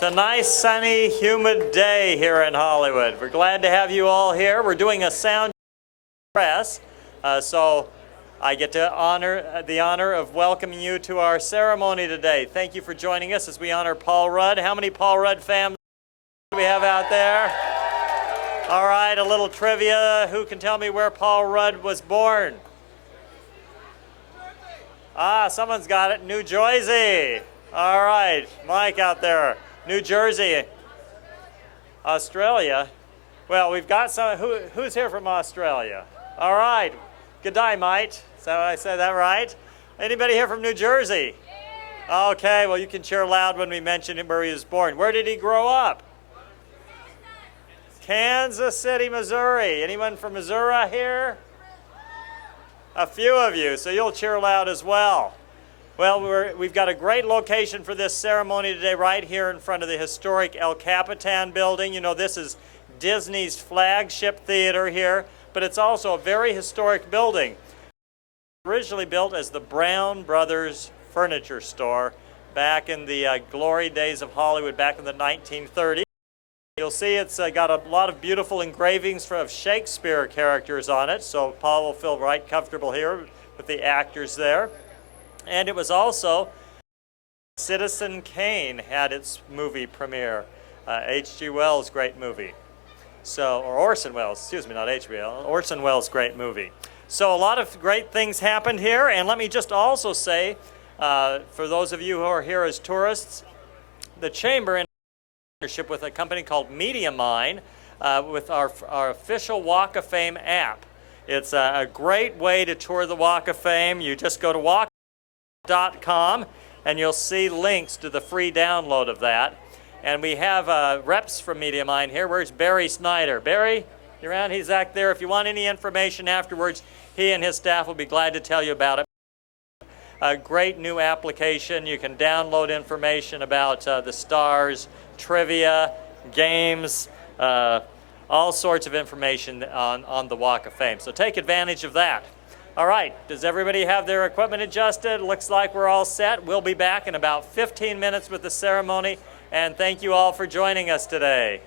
It's a nice, sunny, humid day here in Hollywood. We're glad to have you all here. We're doing a sound press, so I get to the honor of welcoming you to our ceremony today. Thank you for joining us as we honor Paul Rudd. How many Paul Rudd fans do we have out there? All right, a little trivia. Who can tell me where Paul Rudd was born? Ah, someone's got it. New Jersey. All right, Mike out there. New Jersey. Australia. Well, we've got some. Who's here from Australia? All right. Good day, mate. So I said that right? Anybody here from New Jersey? Okay, well, you can cheer loud when we mention where he was born. Where did he grow up? Kansas City, Missouri. Anyone from Missouri here? A few of you, so you'll cheer loud as well. Well, we've got a great location for this ceremony today right here in front of the historic El Capitan building. You know, this is Disney's flagship theater here, but it's also a very historic building. Originally built as the Brown Brothers Furniture Store back in the glory days of Hollywood back in the 1930s. You'll see it's got a lot of beautiful engravings of Shakespeare characters on it, so Paul will feel right comfortable here with the actors there. And it was also Citizen Kane had its movie premiere, H.G. Wells' great movie. So, or Orson Welles, excuse me, not H.G. Wells, Orson Welles' great movie. So a lot of great things happened here, and let me just also say, for those of you who are here as tourists, the Chamber in partnership with a company called MediaMine with our official Walk of Fame app. It's a great way to tour the Walk of Fame. You just go to walk.com and you'll see links to the free download of that. And we have reps from MediaMine here. Where's Barry Snyder? Barry, you around? He's back there. If you want any information afterwards, he and his staff will be glad to tell you about it. A great new application. You can download information about the stars, trivia, games, all sorts of information on the Walk of Fame. So take advantage of that. All right, does everybody have their equipment adjusted? Looks like we're all set. We'll be back in about 15 minutes with the ceremony, and thank you all for joining us today.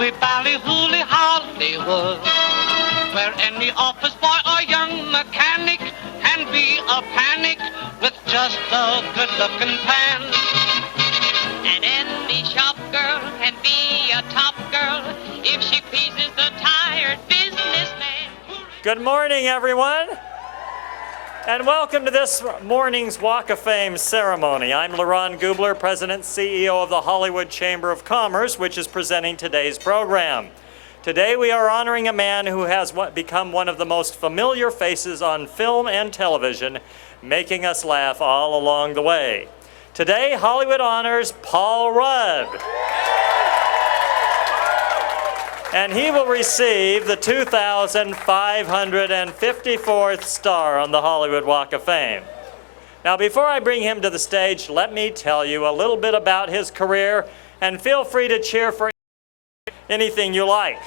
ooey ballyhooly Hollywood, where any office boy or young mechanic can be a panic with just a good-looking pan. And any shop girl can be a top girl if she pleases the tired businessman. Good morning, everyone, and welcome to this morning's Walk of Fame ceremony. I'm LaRon Gubler, President and CEO of the Hollywood Chamber of Commerce, which is presenting today's program. Today we are honoring a man who has become one of the most familiar faces on film and television, making us laugh all along the way. Today, Hollywood honors Paul Rudd. And he will receive the 2,554th star on the Hollywood Walk of Fame. Now, before I bring him to the stage, let me tell you a little bit about his career, and feel free to cheer for anything you like.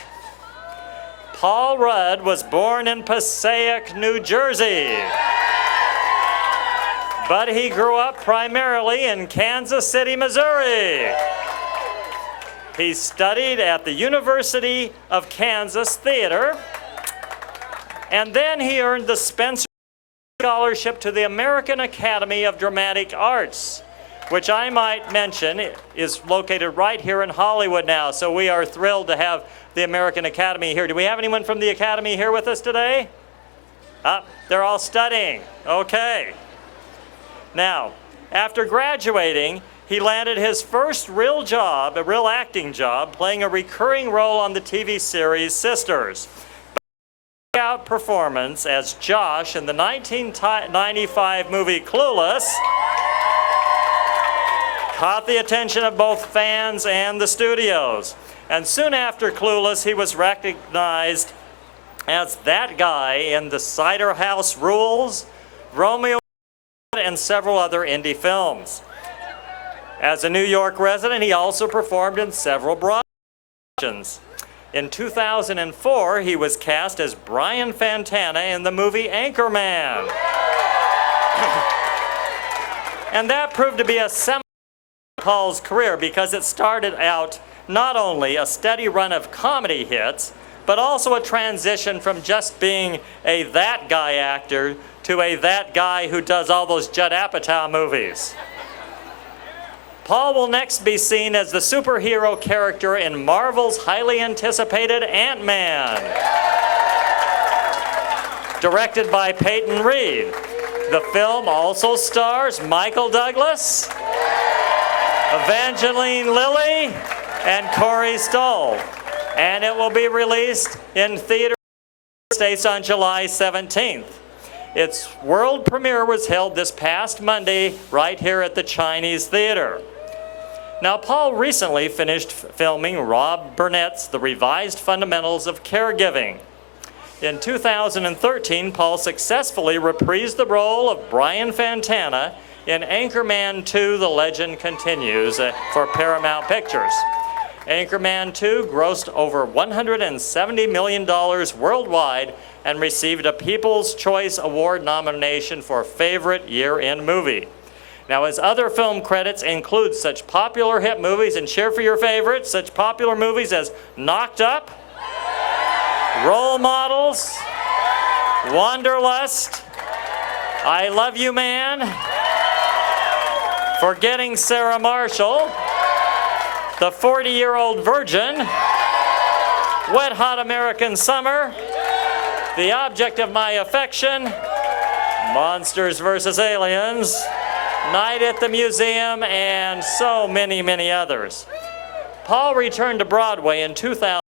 Paul Rudd was born in Passaic, New Jersey, but he grew up primarily in Kansas City, Missouri. He studied at the University of Kansas Theater, and then he earned the Spencer Scholarship to the American Academy of Dramatic Arts, which I might mention is located right here in Hollywood now, so we are thrilled to have the American Academy here. Do we have anyone from the Academy here with us today? They're all studying. Okay. Now, after graduating, he landed his first real job, a real acting job, playing a recurring role on the TV series Sisters. Breakout performance as Josh in the 1995 movie Clueless caught the attention of both fans and the studios. And soon after Clueless, he was recognized as that guy in The Cider House Rules, Romeo, and several other indie films. As a New York resident, he also performed in several Broadway productions. In 2004, he was cast as Brian Fantana in the movie Anchorman. And that proved to be a seminal in Paul's career because it started out not only a steady run of comedy hits, but also a transition from just being a that guy actor to a that guy who does all those Judd Apatow movies. Paul will next be seen as the superhero character in Marvel's highly anticipated Ant-Man, directed by Peyton Reed. The film also stars Michael Douglas, Evangeline Lilly, and Corey Stoll, and it will be released in theaters in the States on July 17th. Its world premiere was held this past Monday right here at the Chinese Theater. Now, Paul recently finished filming Rob Burnett's The Revised Fundamentals of Caregiving. In 2013, Paul successfully reprised the role of Brian Fantana in Anchorman 2: The Legend Continues for Paramount Pictures. Anchorman 2 grossed over $170 million worldwide and received a People's Choice Award nomination for Favorite Year-End Movie. Now, his other film credits include such popular hit movies, and cheer for your favorites, such popular movies as Knocked Up, Role Models, Wanderlust, I Love You Man, Forgetting Sarah Marshall, The 40-Year-Old Virgin, Wet Hot American Summer, The Object of My Affection, Monsters vs. Aliens, Night at the Museum, and so many, many others. Paul returned to Broadway in 2000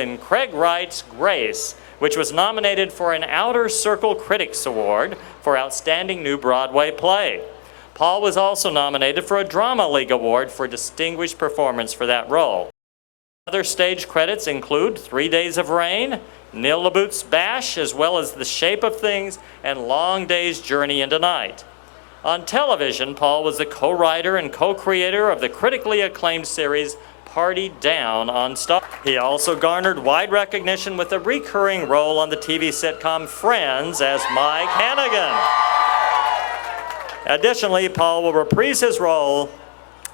in Craig Wright's Grace, which was nominated for an Outer Circle Critics Award for Outstanding New Broadway Play. Paul was also nominated for a Drama League Award for Distinguished Performance for that role. Other stage credits include 3 Days of Rain, Neil LaBute's Bash, as well as The Shape of Things and Long Day's Journey into Night. On television, Paul was the co-writer and co-creator of the critically acclaimed series Party Down on Star. He also garnered wide recognition with a recurring role on the TV sitcom Friends as Mike Hannigan. Additionally, Paul will reprise his role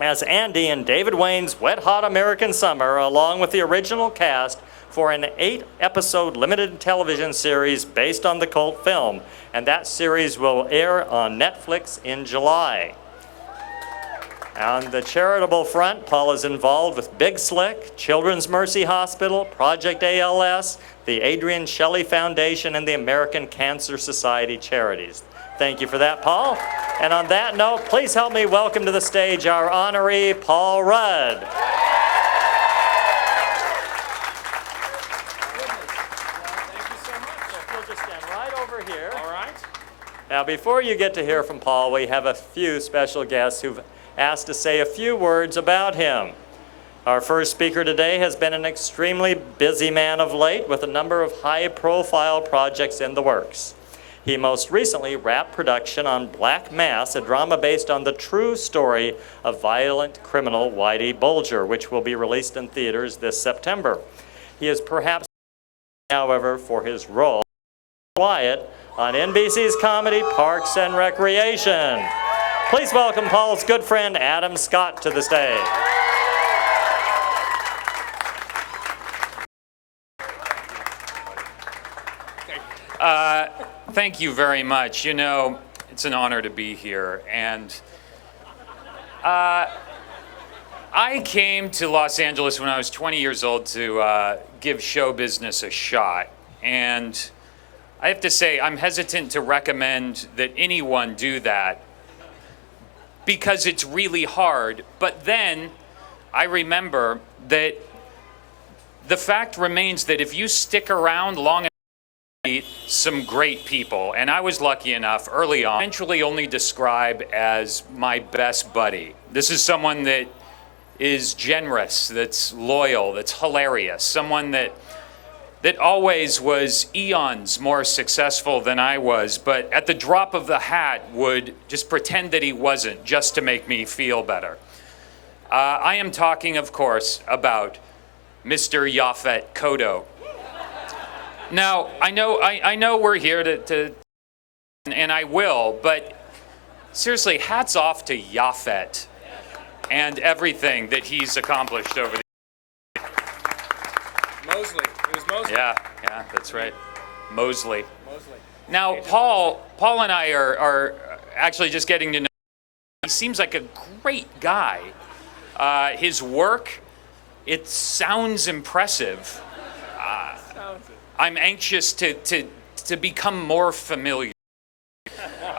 as Andy in David Wayne's Wet Hot American Summer, along with the original cast, for an 8-episode limited television series based on the cult film, and that series will air on Netflix in July. On the charitable front, Paul is involved with Big Slick, Children's Mercy Hospital, Project ALS, the Adrian Shelley Foundation, and the American Cancer Society charities. Thank you for that, Paul. And on that note, please help me welcome to the stage our honoree, Paul Rudd. Now, before you get to hear from Paul, we have a few special guests who've asked to say a few words about him. Our first speaker today has been an extremely busy man of late with a number of high-profile projects in the works. He most recently wrapped production on Black Mass, a drama based on the true story of violent criminal Whitey Bulger, which will be released in theaters this September. He is perhaps, however, for his role Wyatt on NBC's comedy Parks and Recreation. Please welcome Paul's good friend Adam Scott to the stage. Thank you very much. You know, it's an honor to be here. And I came to Los Angeles when I was 20 years old to give show business a shot. And I have to say, I'm hesitant to recommend that anyone do that because it's really hard. But then I remember that the fact remains that if you stick around long enough, you meet some great people. And I was lucky enough early on, eventually only describe as my best buddy. This is someone that is generous, that's loyal, that's hilarious, someone that always was eons more successful than I was, but at the drop of the hat would just pretend that he wasn't, just to make me feel better. I am talking, of course, about Mr. Yaphet Kotto. Now, I know we're here to and I will, but seriously, hats off to Yaphet and everything that he's accomplished over the Mosley. It was Mosley. Yeah, that's right. Mosley. Now, Paul and I are actually just getting to know him. He seems like a great guy. His work, it sounds impressive. I'm anxious to become more familiar.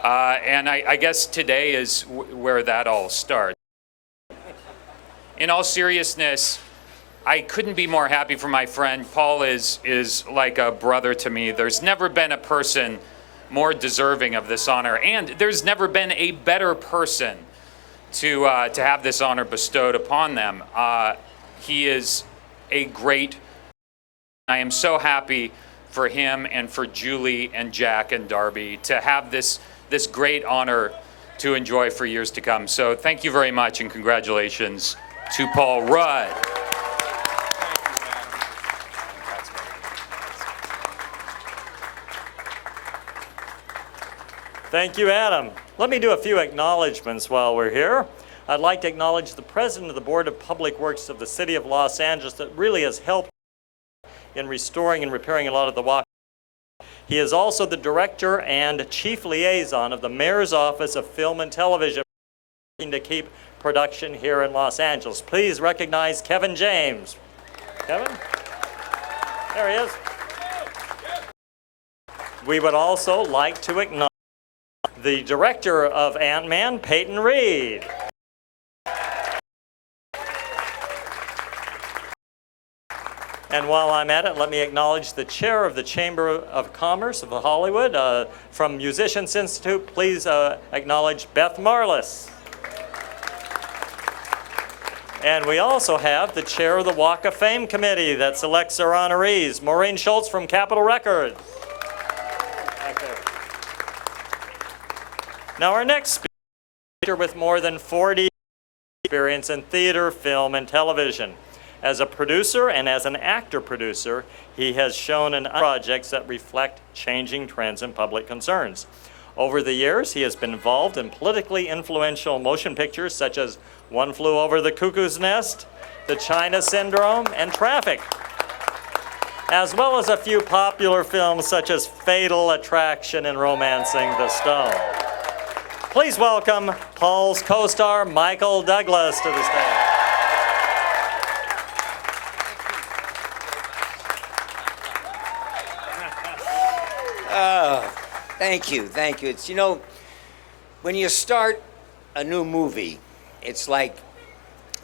And I guess today is where that all starts. In all seriousness, I couldn't be more happy for my friend. Paul is like a brother to me. There's never been a person more deserving of this honor, and there's never been a better person to have this honor bestowed upon them. He is a great. I am so happy for him and for Julie and Jack and Darby to have this great honor to enjoy for years to come. So thank you very much, and congratulations to Paul Rudd. Thank you, Adam. Let me do a few acknowledgments while we're here. I'd like to acknowledge the president of the Board of Public Works of the City of Los Angeles that really has helped in restoring and repairing a lot of the walk. He is also the director and chief liaison of the Mayor's Office of Film and Television to keep production here in Los Angeles. Please recognize Kevin James. Kevin? There he is. We would also like to acknowledge the director of Ant-Man, Peyton Reed. And while I'm at it, let me acknowledge the chair of the Chamber of Commerce of Hollywood. From Musicians Institute, please acknowledge Beth Marlis. And we also have the chair of the Walk of Fame Committee that selects our honorees, Maureen Schultz from Capitol Records. Now our next speaker with more than 40 years of experience in theater, film, and television. As a producer and as an actor-producer, he has shown in projects that reflect changing trends and public concerns. Over the years, he has been involved in politically influential motion pictures such as One Flew Over the Cuckoo's Nest, The China Syndrome, and Traffic, as well as a few popular films such as Fatal Attraction and Romancing the Stone. Please welcome Paul's co-star Michael Douglas to the stage. Thank you, thank you. It's, you know, when you start a new movie, it's like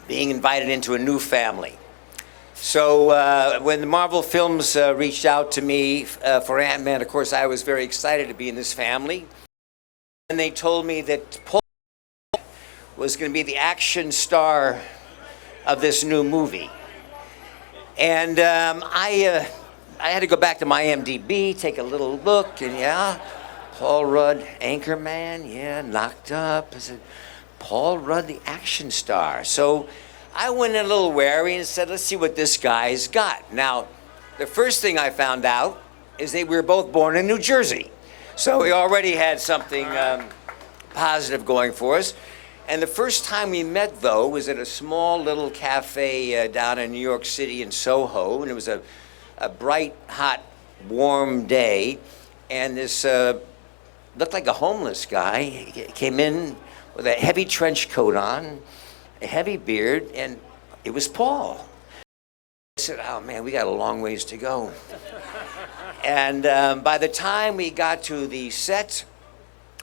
being invited into a new family. So when the Marvel Films reached out to me for Ant-Man, of course, I was very excited to be in this family. And they told me that Paul was going to be the action star of this new movie. And I had to go back to my IMDb, take a little look, and yeah, Paul Rudd, Anchorman, yeah, Knocked Up. I said, Paul Rudd, the action star. So I went in a little wary and said, let's see what this guy's got. Now, the first thing I found out is that we were both born in New Jersey. So we already had something positive going for us. And the first time we met, though, was at a small little cafe down in New York City in Soho. And it was a bright, hot, warm day. And this looked like a homeless guy. He came in with a heavy trench coat on, a heavy beard, and it was Paul. I said, oh man, we got a long ways to go. And by the time we got to the set,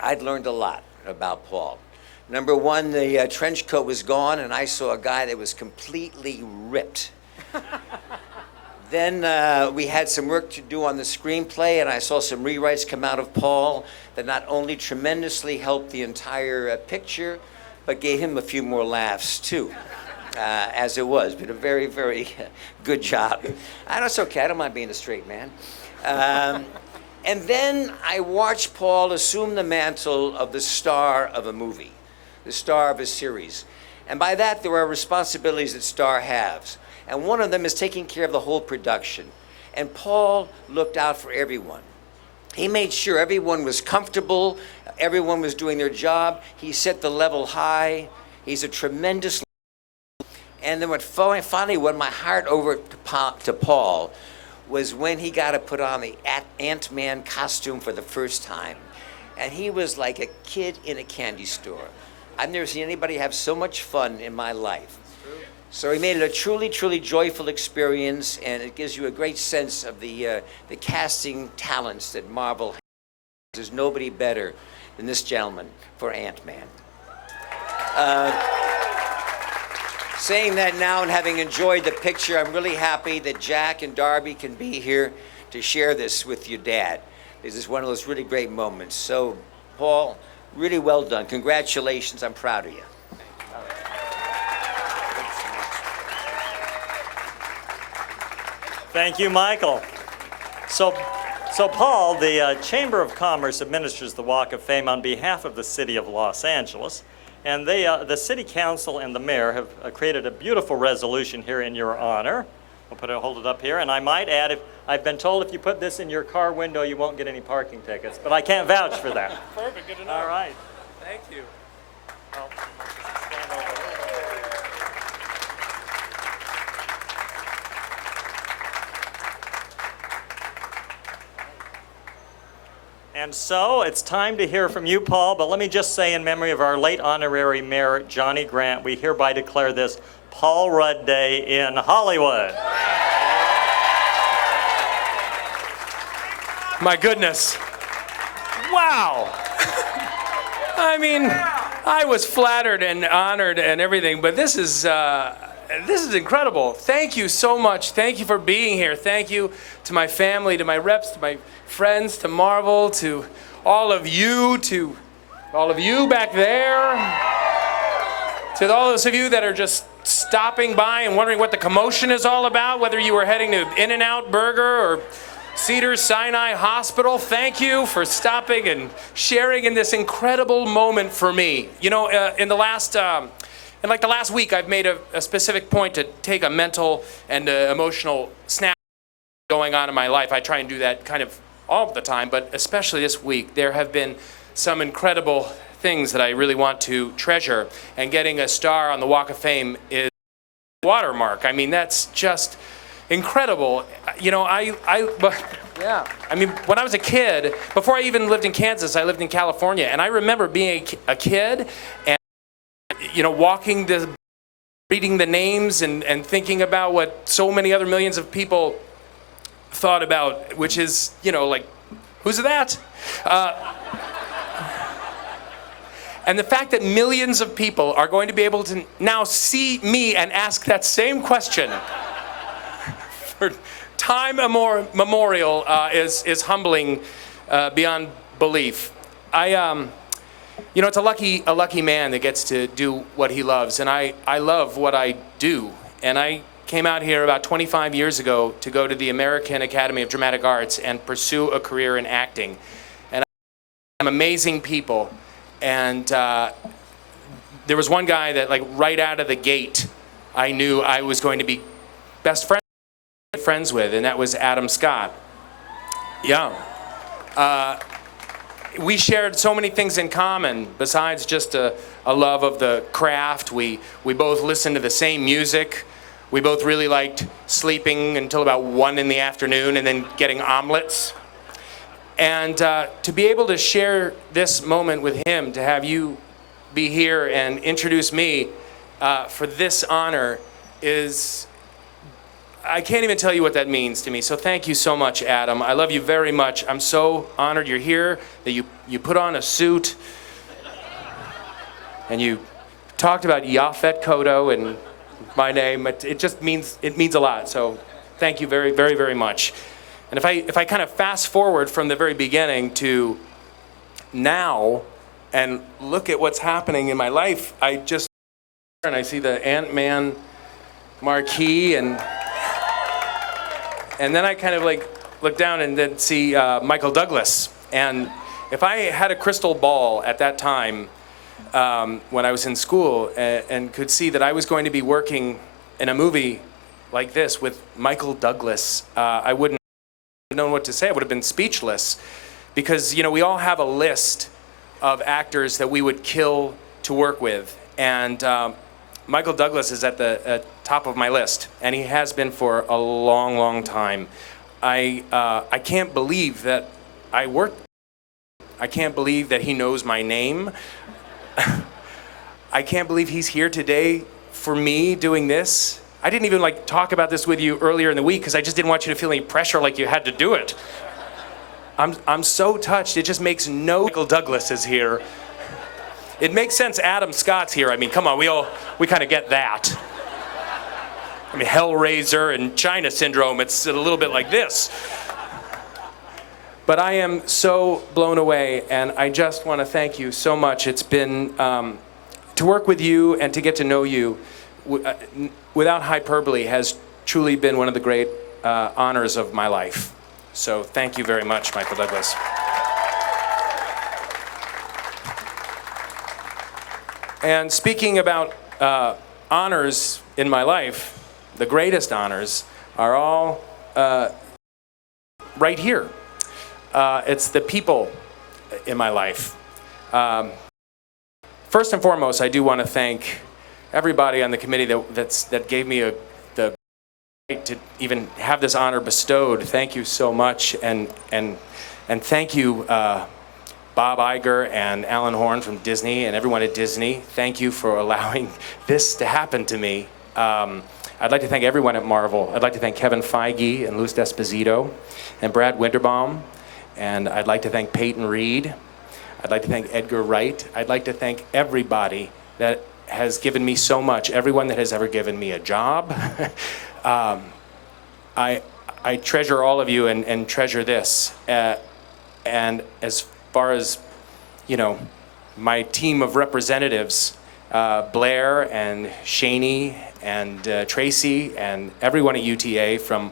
I'd learned a lot about Paul. Number one, the trench coat was gone, and I saw a guy that was completely ripped. Then we had some work to do on the screenplay, and I saw some rewrites come out of Paul that not only tremendously helped the entire picture, but gave him a few more laughs, too, as it was. But a very, very good job. It's okay. I don't mind being a straight man. And then I watched Paul assume the mantle of the star of a movie, the star of a series. And by that, there are responsibilities that star has. And one of them is taking care of the whole production. And Paul looked out for everyone. He made sure everyone was comfortable, everyone was doing their job. He set the level high. He's a tremendous leader. And then what finally won my heart over to Paul was when he got to put on the Ant-Man costume for the first time. And he was like a kid in a candy store. I've never seen anybody have so much fun in my life. So he made it a truly, truly joyful experience, and it gives you a great sense of the casting talents that Marvel has. There's nobody better than this gentleman for Ant-Man. Saying that now and having enjoyed the picture, I'm really happy that Jack and Darby can be here to share this with your dad. This is one of those really great moments. So, Paul, really well done. Congratulations. I'm proud of you. Thank you, Michael. So Paul, the Chamber of Commerce administers the Walk of Fame on behalf of the city of Los Angeles. And the city council and the mayor have created a beautiful resolution here in your honor. We'll hold it up here. And I might add, I've been told if you put this in your car window, you won't get any parking tickets. But I can't vouch for that. Perfect, good to know. All right. Thank you. Well, stand over here. And so it's time to hear from you, Paul, but let me just say in memory of our late honorary mayor, Johnny Grant, we hereby declare this Paul Rudd Day in Hollywood. My goodness. Wow. I mean, I was flattered and honored and everything, but this is incredible. Thank you so much. Thank you for being here. Thank you to my family, to my reps, to my friends, to Marvel, to all of you back there, to all those of you that are just stopping by and wondering what the commotion is all about, whether you were heading to In-N-Out Burger or Cedars-Sinai Hospital. Thank you for stopping and sharing in this incredible moment for me. You know, in the last week, I've made a specific point to take a mental and emotional snap going on in my life. I try and do that kind of all the time, but especially this week, there have been some incredible things that I really want to treasure. And getting a star on the Walk of Fame is a watermark. I mean, that's just incredible. You know, yeah. I mean, when I was a kid, before I even lived in Kansas, I lived in California, and I remember being a kid and, you know, reading the names and thinking about what so many other millions of people thought about, which is, you know, like, who's that? And the fact that millions of people are going to be able to now see me and ask that same question for time memorial is humbling beyond belief. You know, it's a lucky man that gets to do what he loves, and I love what I do. And I came out here about 25 years ago to go to the American Academy of Dramatic Arts and pursue a career in acting. And I'm amazing people. And there was one guy that, like, right out of the gate, I knew I was going to be best friends with, and that was Adam Scott. Yeah. We shared so many things in common besides just a love of the craft. We both listened to the same music. We both really liked sleeping until about 1 in the afternoon and then getting omelets. And to be able to share this moment with him, to have you be here and introduce me for this honor is, I can't even tell you what that means to me. So thank you so much, Adam. I love you very much. I'm so honored you're here, that you put on a suit and you talked about Yaphet Kotto and my name. It just means a lot. So thank you very, very, very much. And if I kind of fast forward from the very beginning to now and look at what's happening in my life, I see the Ant-Man marquee, and then I kind of like look down and then see Michael Douglas. And if I had a crystal ball at that time when I was in school and could see that I was going to be working in a movie like this with Michael Douglas, I wouldn't have known what to say. I would have been speechless, because, you know, we all have a list of actors that we would kill to work with, and Michael Douglas is at the top of my list, and he has been for a long, long time. I can't believe that I worked. I can't believe that he knows my name. I can't believe he's here today for me doing this. I didn't even like talk about this with you earlier in the week because I just didn't want you to feel any pressure like you had to do it. I'm so touched. It just makes no. Michael Douglas is here. It makes sense Adam Scott's here. I mean, come on, we kind of get that. I mean, Hellraiser and China Syndrome, it's a little bit like this. But I am so blown away, and I just want to thank you so much. It's been, to work with you and to get to know you, without hyperbole, has truly been one of the great honors of my life. So thank you very much, Michael Douglas. And speaking about honors in my life, the greatest honors are all right here. It's the people in my life. First and foremost, I do want to thank everybody on the committee that gave me the right to even have this honor bestowed. Thank you so much, and thank you, Bob Iger and Alan Horn from Disney and everyone at Disney. Thank you for allowing this to happen to me. I'd like to thank everyone at Marvel. I'd like to thank Kevin Feige and Louis D'Esposito and Brad Winderbaum. And I'd like to thank Peyton Reed. I'd like to thank Edgar Wright. I'd like to thank everybody that has given me so much, everyone that has ever given me a job. I treasure all of you and treasure this. And as far as, you know, my team of representatives, Blair and Shaney and Tracy and everyone at UTA, from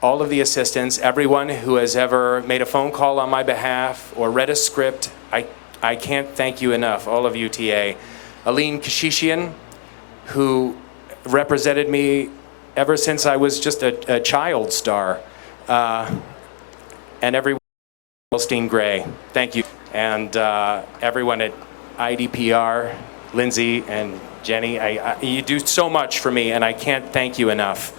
all of the assistants, everyone who has ever made a phone call on my behalf or read a script, I can't thank you enough, all of UTA. Aline Kashishian, who represented me ever since I was just a child star, and everyone. Goldstein Gray. Thank you. And everyone at IDPR, Lindsay and Jenny, you do so much for me, and I can't thank you enough.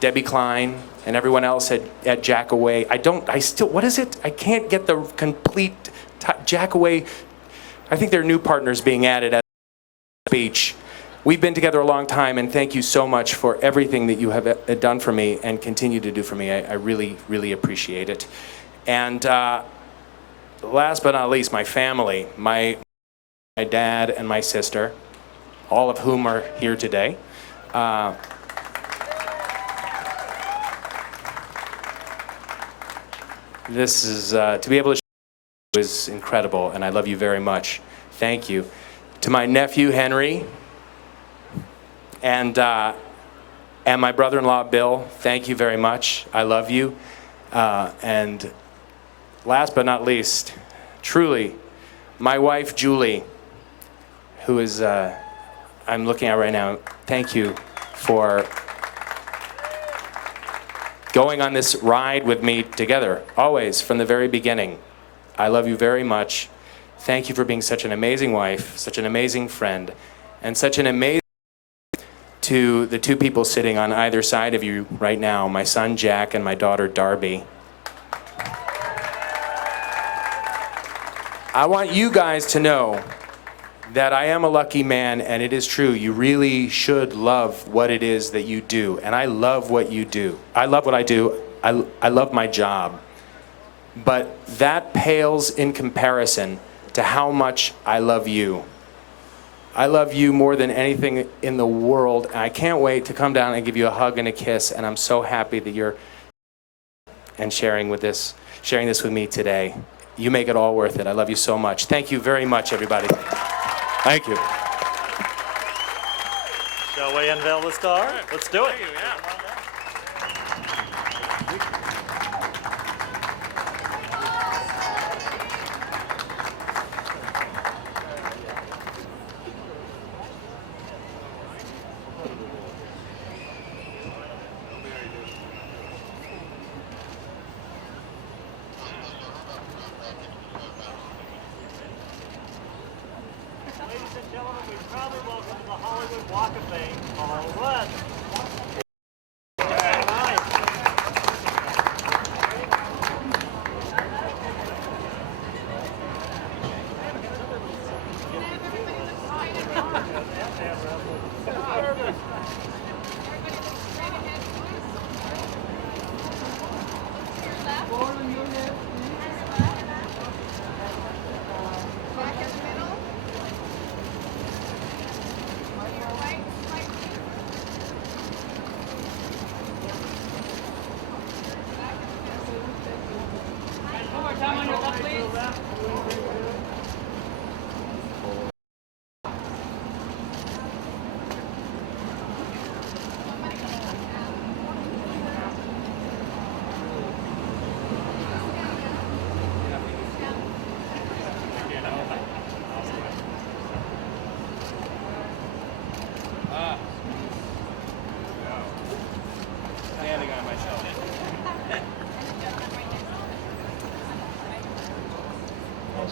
Debbie Klein and everyone else at Jackaway. What is it? I can't get the complete Jackaway. I think there are new partners being added at the beach. We've been together a long time, and thank you so much for everything that you have done for me and continue to do for me. I really, really appreciate it. And last but not least, my family, my dad and my sister, all of whom are here today. This is, to be able to show you is incredible, and I love you very much. Thank you. To my nephew, Henry, and my brother-in-law, Bill, thank you very much. I love you. And last but not least, truly, my wife, Julie, who is, I'm looking at right now, thank you for going on this ride with me together, always, from the very beginning. I love you very much. Thank you for being such an amazing wife, such an amazing friend, and such an amazing to the two people sitting on either side of you right now, my son Jack and my daughter Darby. I want you guys to know that I am a lucky man, and it is true. You really should love what it is that you do, and I love what you do. I love what I do. I love my job. But that pales in comparison to how much I love you. I love you more than anything in the world, and I can't wait to come down and give you a hug and a kiss, and I'm so happy that you're and sharing this with me today. You make it all worth it. I love you so much. Thank you very much, everybody. Thank you. Shall we unveil the star? Let's do it. Ladies and gentlemen, we proudly welcome to the Hollywood Walk of Fame, Paul Rudd. Very nice.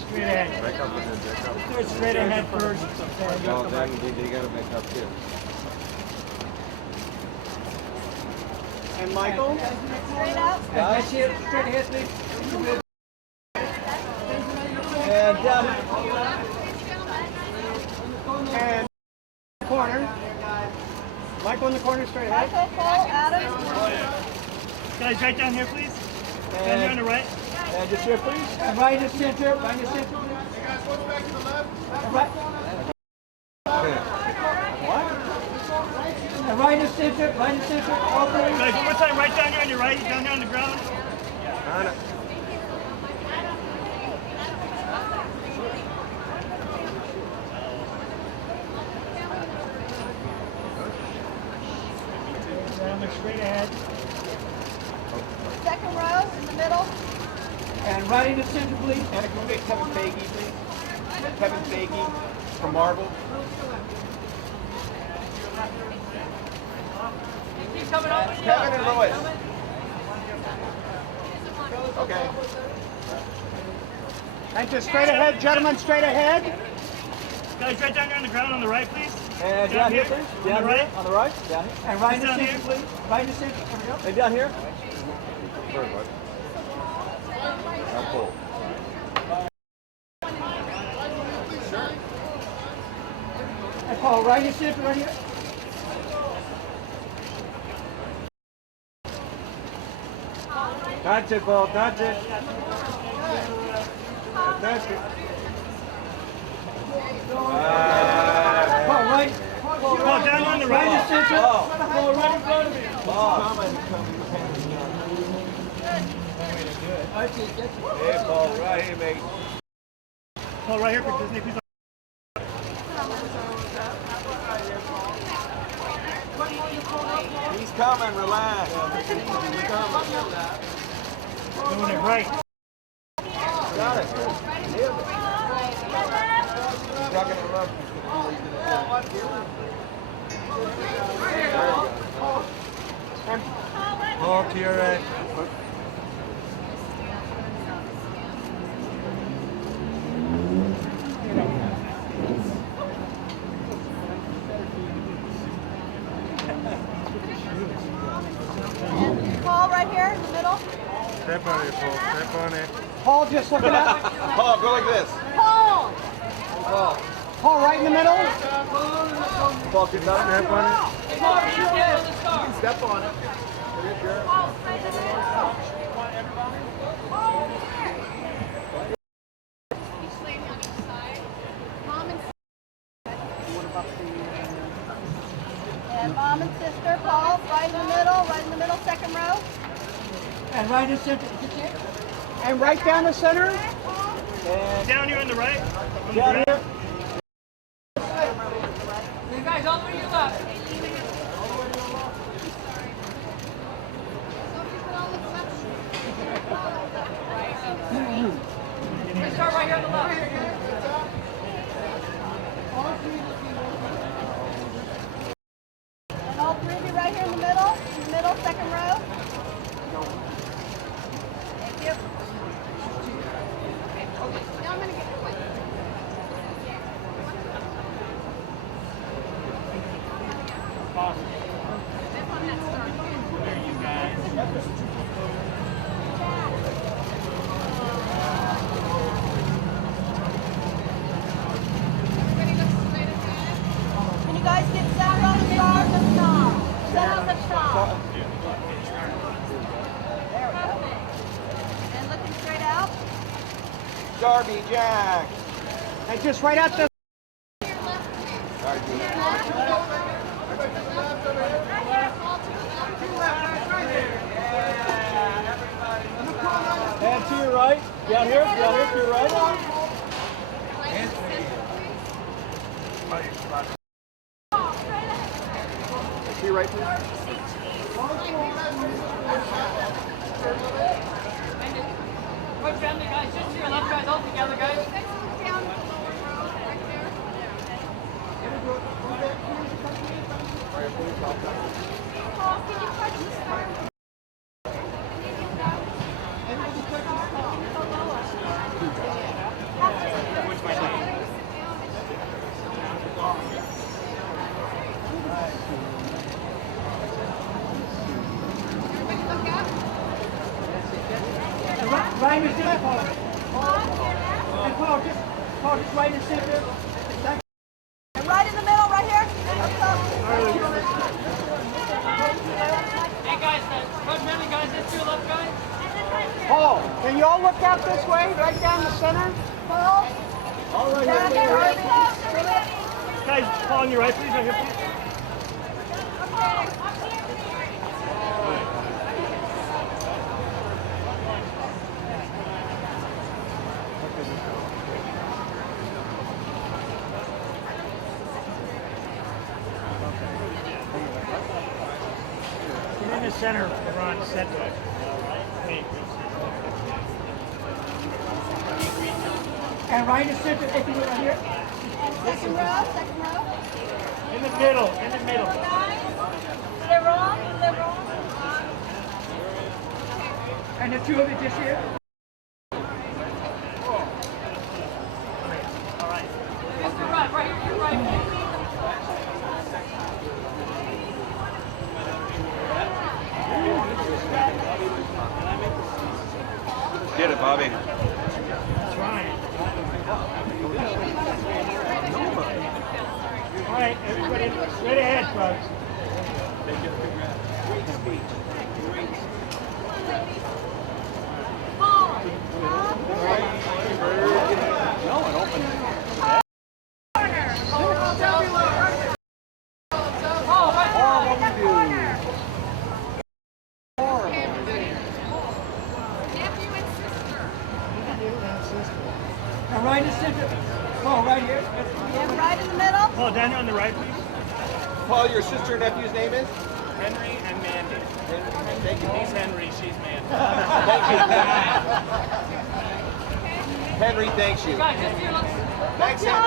Straight ahead. Back up and then back up. Do it straight ahead first. Well, then they gotta back up too. And Michael? Straight up. Guys, straight ahead, please. And and corner. Michael in the corner, straight ahead. Michael, Paul, Adam. Guys, right down here, please. Down here on the right. And just here, please. And right in the center. Right in the center, please. Hey guys, what's back to the left? And right. What? And right in the center. Right in the center. All three. Guys, one more time, right down here on your right, down here on the ground. On it. Down there, straight ahead. Second row in the middle. And right in the center, please. And can we get Kevin Feige, please? Kevin Feige from Marvel. Kevin and Lois. Okay. And just straight ahead, gentlemen, straight ahead. Guys, right down here on the ground on the right, please. And down here, please. Down here, on the right. Down here. And right in the Down center, here. please. Right in the center. There we go. And down here. And Paul, right in the center, right here. Touch it, Paul, touch it. Touch it. Paul, right. Paul, down on the Right in the right. center. Paul, right in front of me. Hey, Paul, right here, mate. Paul, right here for Disney, please. He's coming, relax. He's coming. Doing it right. Got it. Nailed it. He's not gonna run. Paul, to your right. Paul, right here in the middle. Step on it, Paul. Step on it. Paul, just looking up. Paul, go like this. Paul! Paul, right in the middle. Paul, can you step on it? You can step on it. Paul, straight in the middle. And mom and sister, Paul, right in the middle, second row. And right in the center. And right down the center. Down here on the right. On the Down ground. here. You guys all the way to your left. We start right here on the left. And all three of you right here in the middle, second row. Thank you. Now I'm going to get quick. Can you guys get set on the star? The star. Set on the star. There we go. And looking straight out. Darby, Jack. And just right out the. And to your right. Down here to your right. To your right, please. Good family, guys. Just to your left, guys. All together, guys. Right in the center, Paul. And Paul, just right in the center. And right in the middle, right here. Up top. Hey, guys. Good family, guys. Just to your left, guys. Paul, can you all look out this way, right down the center? Paul. All right Down here. here, really close, everybody. Guys, Paul on your right, please. Right here, please. Get in the center, Ron, center. And right in the center, if you look right here. Second row, second row. In the middle, in the middle. They're wrong, they're wrong. And the two of you just here. Bobby. All right, everybody, straight ahead, folks. Now, right in the center. Paul, right here. Yeah, right in the middle. Paul, down here on the right, please. Paul, your sister and nephew's name is? Henry and Mandy. Thank you. He's Henry, she's Mandy. Thank you. Henry, thanks you. Thanks, Henry.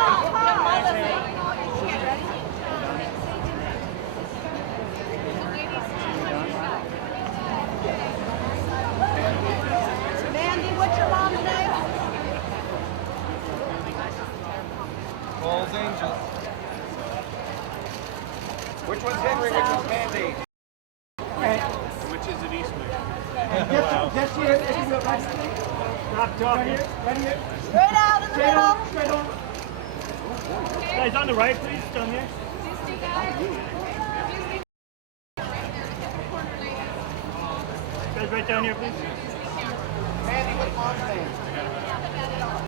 Mandy, what's your mom's name? Paul's Angels. Which one's Henry? Which one's Mandy? Which is it Eastwood? Just here, this is it, right? Stop talking. Right here. Straight out in the middle. Straight on. Guys, on the right, please. Down here. Guys, right down here, please. Mandy, what's mom's name?